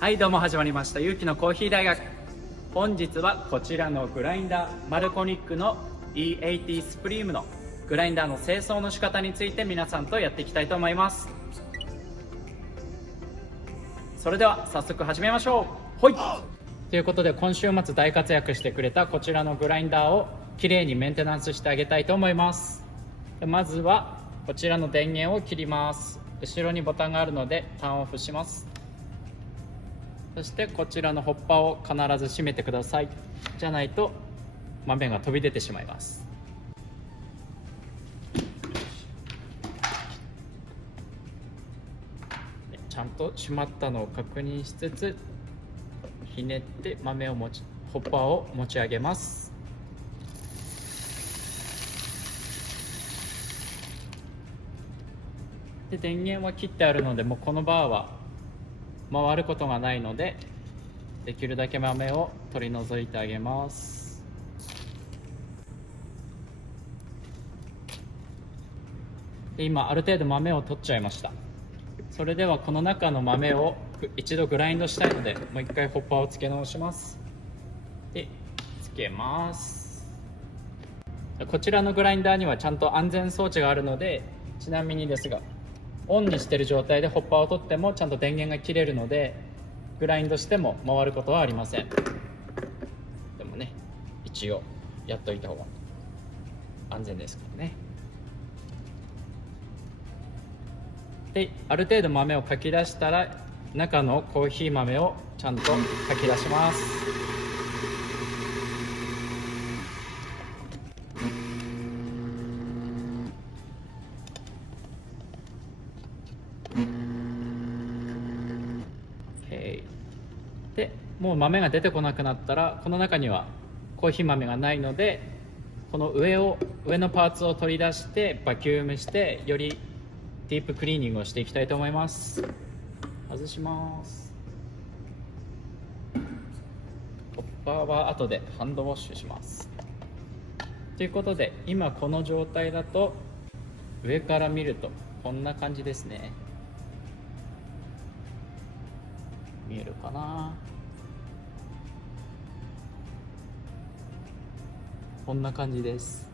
はい、どうも始まりました。ゆうきのコーヒー大学。本日はこちらのグラインダー、マルコニックの E80 スプリームのグラインダーの清掃の仕方について皆さんとやっていきたいと思います。それでは早速始めましょう。ほい。ということで、今週末大活躍してくれたこちらのグラインダーをきれいにメンテナンスしてあげたいと思います。まずはこちらの電源を切ります。後ろにボタンがあるのでターンオフします。そしてこちらのホッパーを必ず閉めてください。じゃないと豆が飛び出てしまいます。ちゃんと閉まったのを確認しつつ、ひねってホッパーを持ち上げます。で、電源は切ってあるので、もうこのバーは回ることがないので、できるだけ豆を取り除いてあげます。で、今ある程度豆を取っちゃいました。それではこの中の豆を一度グラインドしたいので、もう一回ホッパーをつけ直します。で、つけます。こちらのグラインダーにはちゃんと安全装置があるので、ちなみにですが、オンにしている状態でホッパーを取ってもちゃんと電源が切れるので、グラインドしても回ることはありません。でもね、一応やっといた方が安全ですからね。で、ある程度豆をかき出したら、中のコーヒー豆をちゃんとかき出します。で、もう豆が出てこなくなったら、この中にはコーヒー豆がないので、この上のパーツを取り出してバキュームして、よりディープクリーニングをしていきたいと思います。外します。ホッパーは後でハンドウォッシュします。ということで、今この状態だと上から見るとこんな感じですね。見えるかな。こんな感じです。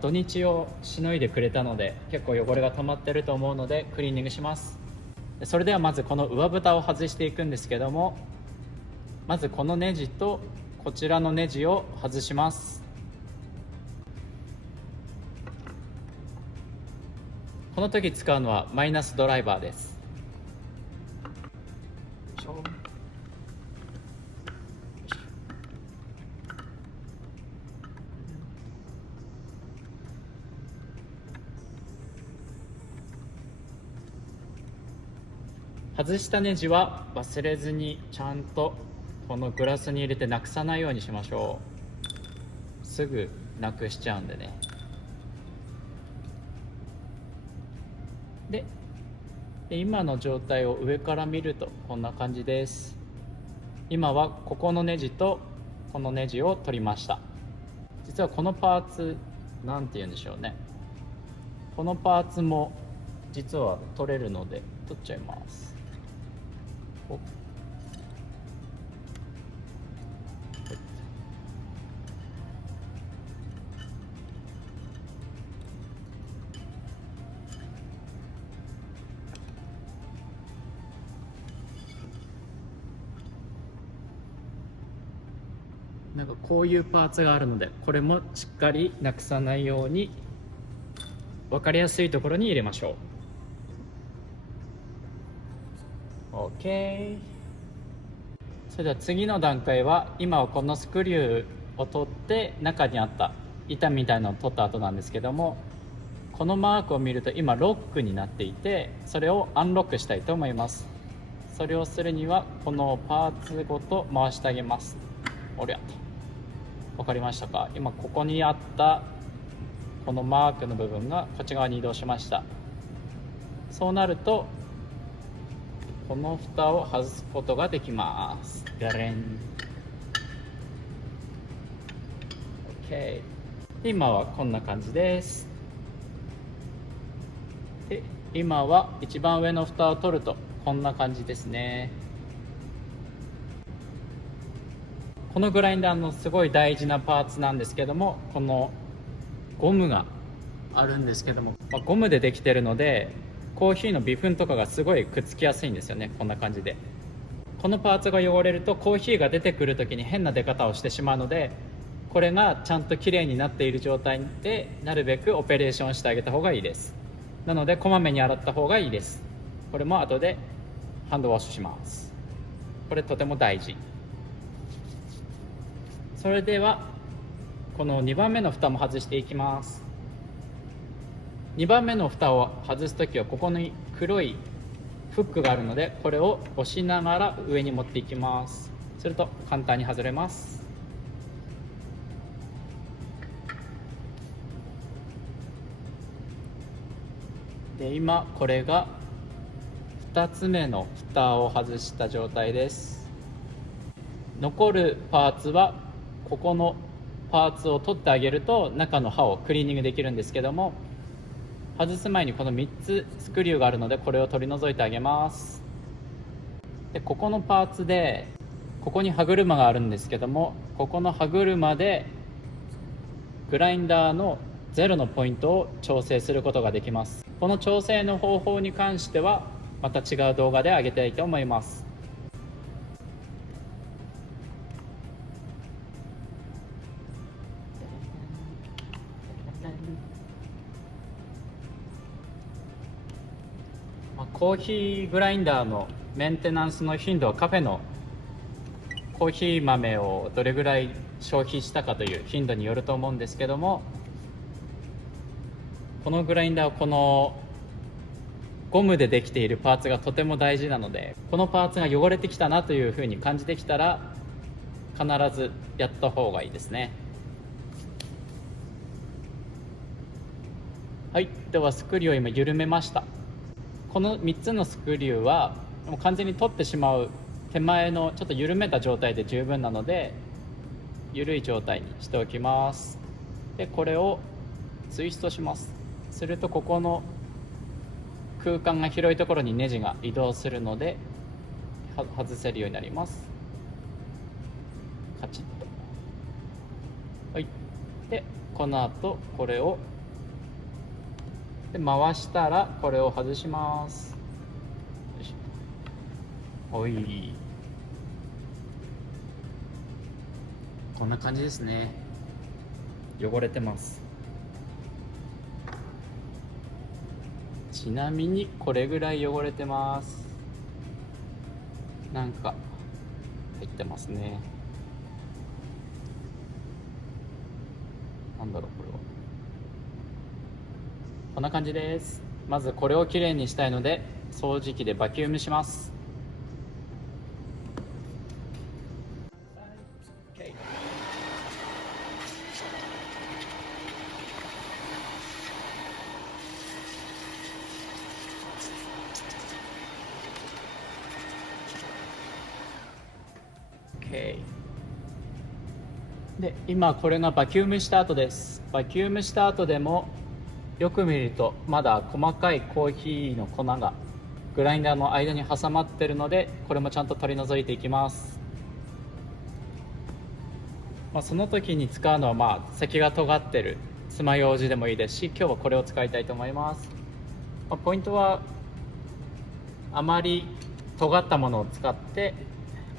土日をしのいでくれたので、結構汚れが溜まってると思うのでクリーニングします。それではまずこの上蓋を外していくんですけども、まずこのネジとこちらのネジを外します。この時使うのはマイナスドライバーです。外したネジは忘れずにちゃんとこのグラスに入れてなくさないようにしましょう。すぐなくしちゃうんでね。で、今の状態を上から見るとこんな感じです。今はここのネジとこのネジを取りました。実はこのパーツ、なんて言うんでしょうね、このパーツも実は取れるので取っちゃいます。なんかこういうパーツがあるので、これもしっかりなくさないように分かりやすいところに入れましょう。 OK。 それでは次の段階は、今はこのスクリューを取って中にあった板みたいなのを取った後なんですけども、このマークを見ると今ロックになっていて、それをアンロックしたいと思います。それをするにはこのパーツごと回してあげます。おりゃ、分かりましたか？今ここにあったこのマークの部分がこっち側に移動しました。そうなるとこの蓋を外すことができます。ガレン。 OK。 今はこんな感じです。で、今は一番上の蓋を取るとこんな感じですね。このグラインダーのすごい大事なパーツなんですけども、このゴムがあるんですけども、ゴムでできてるのでコーヒーの微粉とかがすごいくっつきやすいんですよね。こんな感じでこのパーツが汚れるとコーヒーが出てくる時に変な出方をしてしまうので、これがちゃんときれいになっている状態でなるべくオペレーションしてあげた方がいいです。なのでこまめに洗った方がいいです。これも後でハンドワッシュします。これとても大事。それではこの2番目の蓋も外していきます。2番目の蓋を外すときはここに黒いフックがあるので、これを押しながら上に持っていきます。すると簡単に外れます。で、今これが2つ目の蓋を外した状態です。残るパーツはここのパーツを取ってあげると中の刃をクリーニングできるんですけども、外す前にこの3つスクリューがあるのでこれを取り除いてあげます。で、ここのパーツでここに歯車があるんですけども、ここの歯車でグラインダーのゼロのポイントを調整することができます。この調整の方法に関してはまた違う動画で上げたいと思います。コーヒーグラインダーのメンテナンスの頻度はカフェのコーヒー豆をどれぐらい消費したかという頻度によると思うんですけども、このグラインダーはこのゴムでできているパーツがとても大事なので、このパーツが汚れてきたなというふうに感じてきたら必ずやった方がいいですね。はい、ではスクリューを今緩めました。この3つのスクリューはもう完全に取ってしまう手前のちょっと緩めた状態で十分なので、緩い状態にしておきます。で、これをツイストします。するとここの空間が広いところにネジが移動するので外せるようになります。カチッと。はい。で、この後これをで回したらこれを外します。よいしょ。おい、こんな感じですね。汚れてます。ちなみにこれぐらい汚れてます。なんか入ってますね。なんだろうこれは。こんな感じです。まずこれをきれいにしたいので掃除機でバキュームします。で、今これがバキュームした後です。バキュームした後でもよく見るとまだ細かいコーヒーの粉がグラインダーの間に挟まってるので、これもちゃんと取り除いていきます。その時に使うのは先が尖ってる爪楊枝でもいいですし、今日はこれを使いたいと思います。ポイントはあまり尖ったものを使って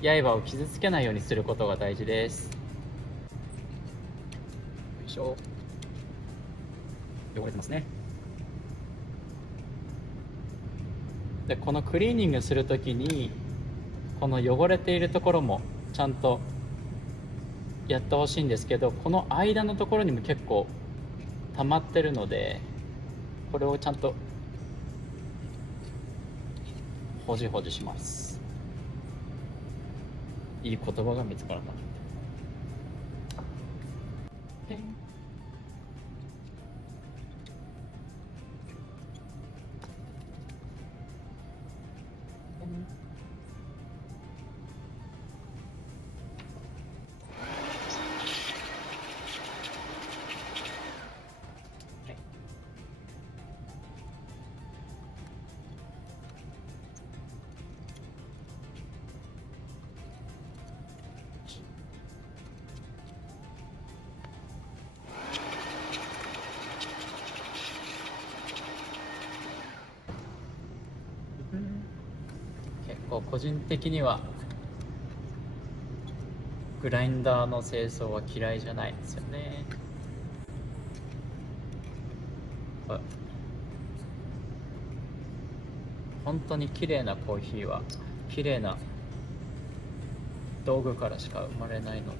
刃を傷つけないようにすることが大事です。よいしょ。汚れてますね。で、このクリーニングするときにこの汚れているところもちゃんとやってほしいんですけど、この間のところにも結構溜まってるので、これをちゃんとほじほじします。いい言葉が見つからなかった。構個人的にはグラインダーの清掃は嫌いじゃないですよね。本当に綺麗なコーヒーは綺麗な道具からしか生まれないので、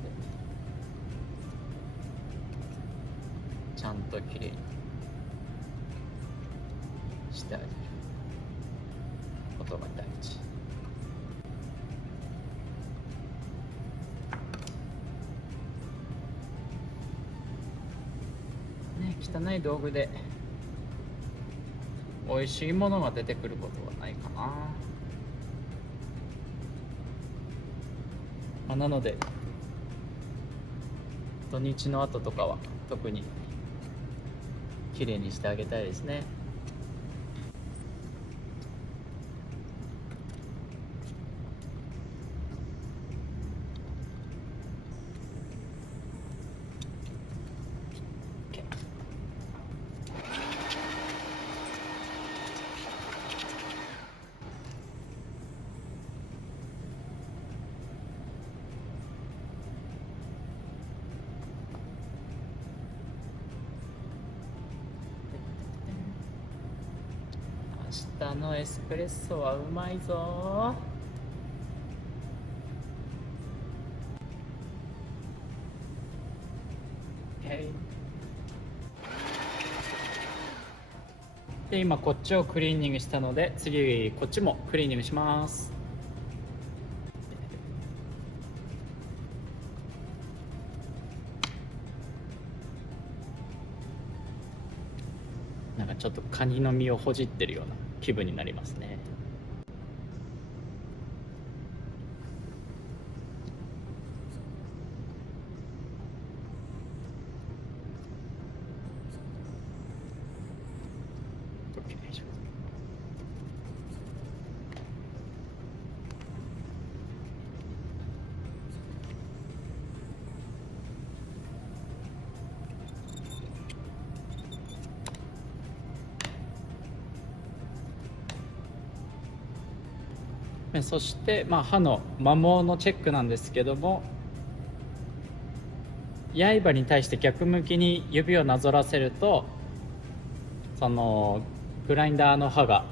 ちゃんと綺麗にしてあげることが大事。ね、汚い道具で美味しいものが出てくることはないかな。なので土日の後とかは特に綺麗にしてあげたいですね。明日のエスプレッソはうまいぞ。で今こっちをクリーニングしたので、次こっちもクリーニングします。なんかちょっとカニの身をほじってるような気分になりますね。そして、刃の摩耗のチェックなんですけども、刃に対して逆向きに指をなぞらせると、そのグラインダーの刃が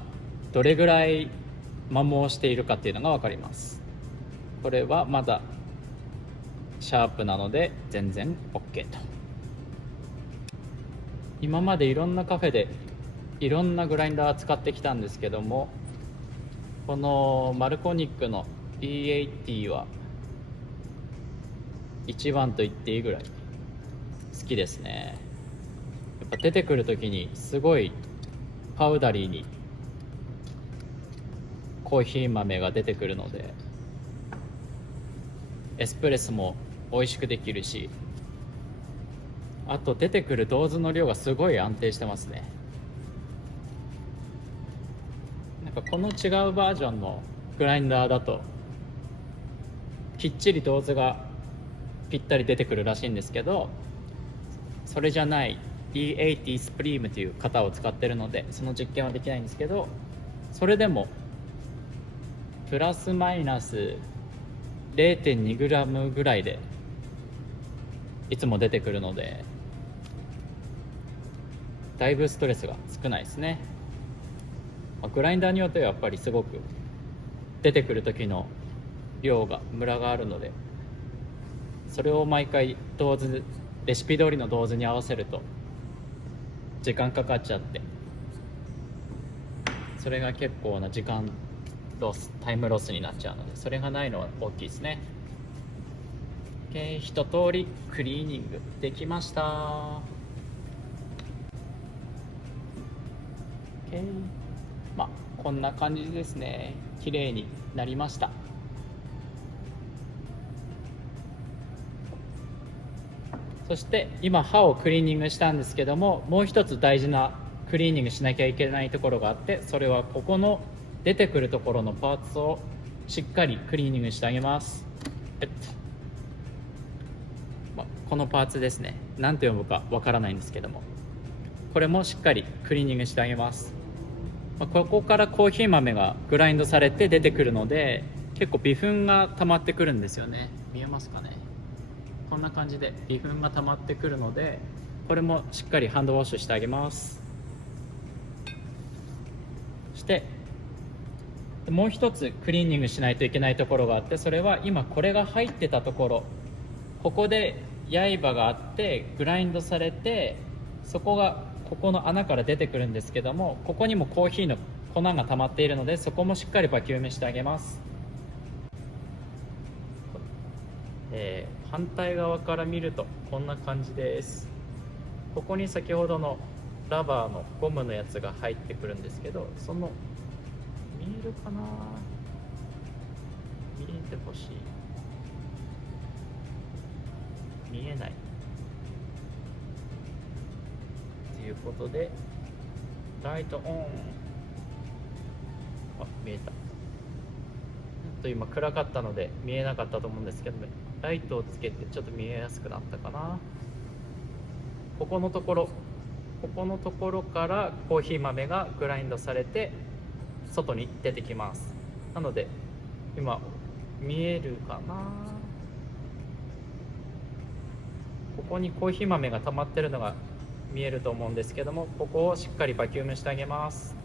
どれぐらい摩耗しているかっていうのが分かります。これはまだシャープなので全然 OK と。今までいろんなカフェでいろんなグラインダー使ってきたんですけども、このマルコニックの E80 は一番と言っていいぐらい好きですね。やっぱ出てくる時にすごいパウダリーにコーヒー豆が出てくるので、エスプレッソも美味しくできるし、あと出てくる銅図の量がすごい安定してますね。なんかこの違うバージョンのグラインダーだときっちり銅図がぴったり出てくるらしいんですけど、それじゃない E80 スプリームという型を使ってるのでその実験はできないんですけど、それでもプラスマイナス 0.2g ぐらいでいつも出てくるので、だいぶストレスが少ないですね。グラインダーによってはやっぱりすごく出てくる時の量がムラがあるので、それを毎回銅図レシピ通りの銅図に合わせると時間かかっちゃって、それが結構な時間ロス、タイムロスになっちゃうので、それがないのは大きいですね。一通りクリーニングできました。こんな感じですね。綺麗になりました。そして今刃をクリーニングしたんですけども、もう一つ大事なクリーニングしなきゃいけないところがあって、それはここの出てくるところのパーツをしっかりクリーニングしてあげます。このパーツですね、何て読むかわからないんですけども、これもしっかりクリーニングしてあげます。ここからコーヒー豆がグラインドされて出てくるので、結構微粉が溜まってくるんですよね。見えますかね。こんな感じで微粉が溜まってくるので、これもしっかりハンドウォッシュしてあげます。そしてもう一つクリーニングしないといけないところがあって、それは今これが入ってたところ、ここで刃があってグラインドされて、そこがここの穴から出てくるんですけども、ここにもコーヒーの粉が溜まっているので、そこもしっかりバキュームしてあげます。反対側から見るとこんな感じです。ここに先ほどのラバーのゴムのやつが入ってくるんですけど、その見えるかな、見えてほしい、見えないということで、ライトオン。あ、見えた。今暗かったので見えなかったと思うんですけど、ライトをつけてちょっと見えやすくなったかな。ここのところからコーヒー豆がグラインドされて外に出てきます。なので今見えるかな、ここにコーヒー豆が溜まってるのが見えると思うんですけども、ここをしっかりバキュームしてあげます。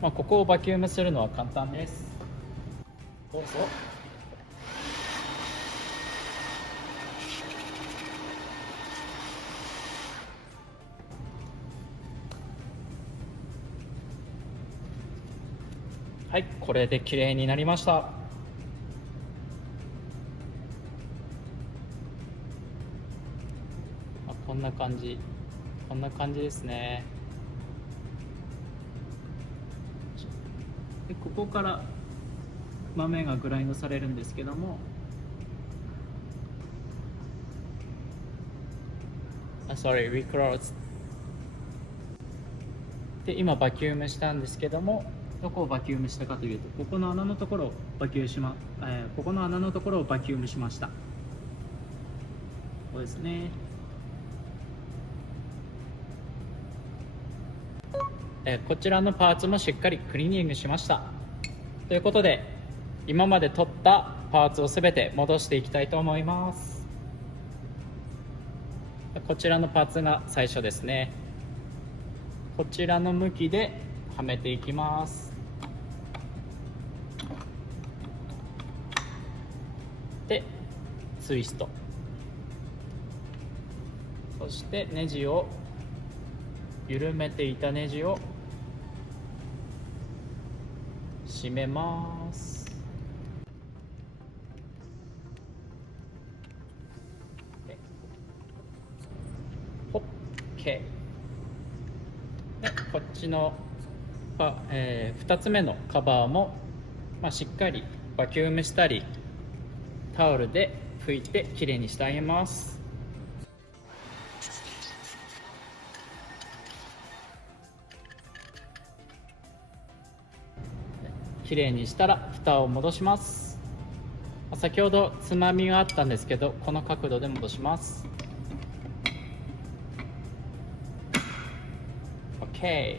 ここをバキュームするのは簡単です。どうぞ。はい、これで綺麗になりました。こんな感じですね。でここから豆がグラインドされるんですけども、Sorry, we closed. で今バキュームしたんですけども、どこをバキュームしたかというと、ここの穴のところをバキュームしました。ここですね。こちらのパーツもしっかりクリーニングしました。ということで、今まで取ったパーツをすべて戻していきたいと思います。こちらのパーツが最初ですね。こちらの向きではめていきます。で、ツイスト。そしてネジを緩めていたネジを締めます。オッケー。でこっちの2つ目のカバーも、しっかりバキュームしたりタオルで拭いてきれいにしてあげます。きれいにしたら蓋を戻します。先ほどつまみがあったんですけど、この角度で戻します。 OK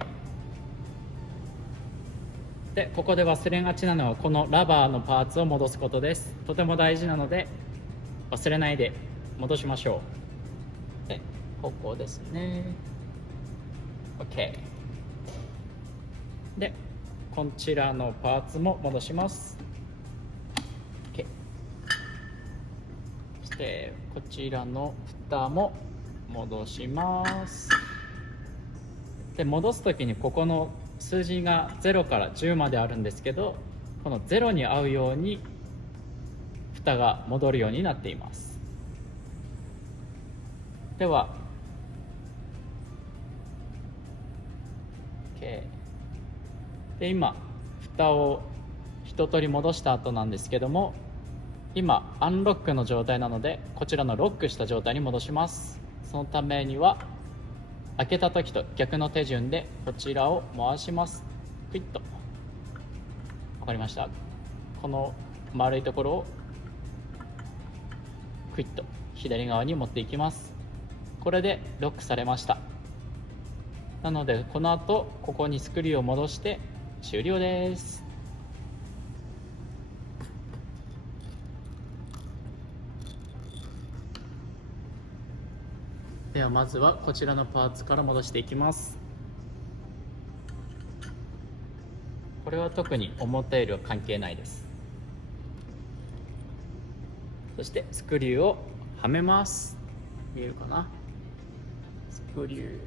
で、ここで忘れがちなのはこのラバーのパーツを戻すことです。とても大事なので忘れないで戻しましょう。で、ここですね。 OK で、こちらのパーツも戻します。 OK そしてこちらの蓋も戻します。で、戻す時にここの数字が0から10まであるんですけど、この0に合うように蓋が戻るようになっています。では OK で、今蓋を一通り戻した後なんですけども、今アンロックの状態なので、こちらのロックした状態に戻します。そのためには開けた時と逆の手順でこちらを回します。クイッと。わかりました。この丸いところをクイッと左側に持っていきます。これでロックされました。なのでこの後ここにスクリューを戻して終了です。ではまずはこちらのパーツから戻していきます。これは特に思ったよりは関係ないです。そしてスクリューをはめます。見えるかな。スクリュー、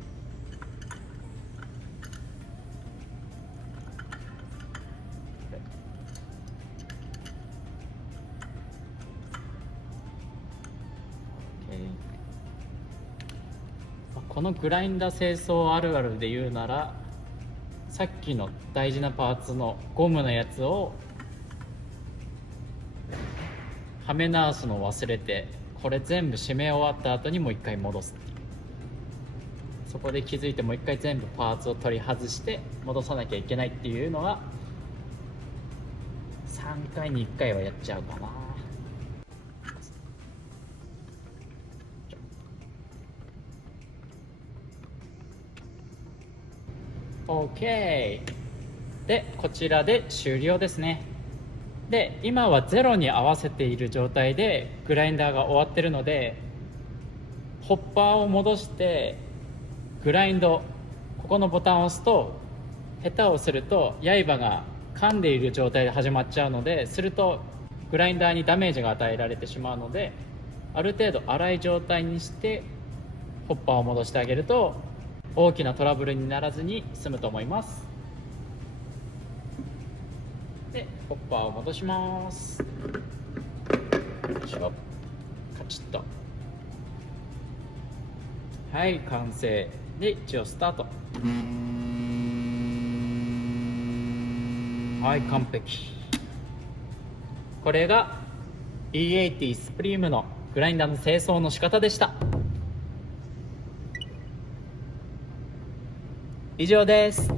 このグラインダー清掃あるあるで言うなら、さっきの大事なパーツのゴムのやつをはめ直すのを忘れて、これ全部締め終わった後にもう一回戻すっていう、そこで気づいてもう一回全部パーツを取り外して戻さなきゃいけないっていうのは3回に1回はやっちゃうかな。OK で、こちらで終了ですね。で、今は0に合わせている状態でグラインダーが終わってるので、ホッパーを戻してグラインド、ここのボタンを押すと、下手をすると刃が噛んでいる状態で始まっちゃうので、するとグラインダーにダメージが与えられてしまうので、ある程度粗い状態にしてホッパーを戻してあげると大きなトラブルにならずに済むと思います。で、ホッパーを戻します。よいしょ、カチッと。はい、完成で一応スタート。はい、完璧。これが E80 スプリームのグラインダーの清掃の仕方でした。以上です。